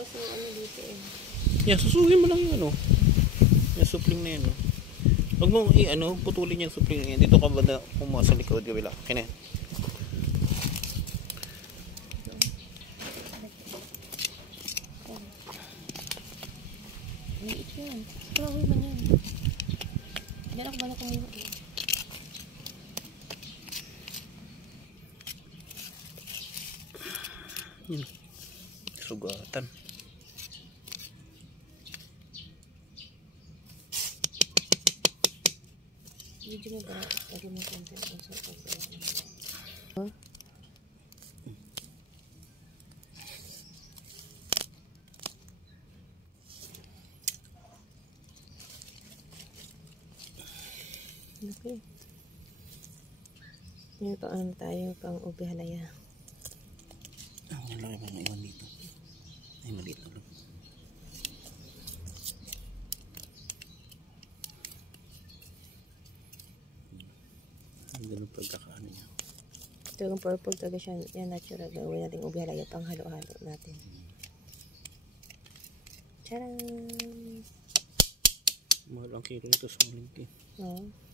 lumabas ng ano dito eh. Yan, susuhin mo lang yung ano. Yung supling na yan. No? Huwag mo putulin yung supling na yan. Dito ka ba na kumuha sa likod kabila. Kaya yan. Maliit yan. Kahoy man yan. Diyan ako bala kumuha. Yan. Sugatan. Medyo mo ba? Lagi mo content ang sa pagkakas. Okay. Ngayon pa ano tayo pang ubi halaya. Ang laki pa ng iwan dito. Ay, maliit na lang. Ang ganun pagkakaano niya. Ito yung purple talaga siya. Yan natural. Gawin natin ubi halaya pang halo-halo natin. Charan! Mahal ang kilo nito sa malingki. Oo.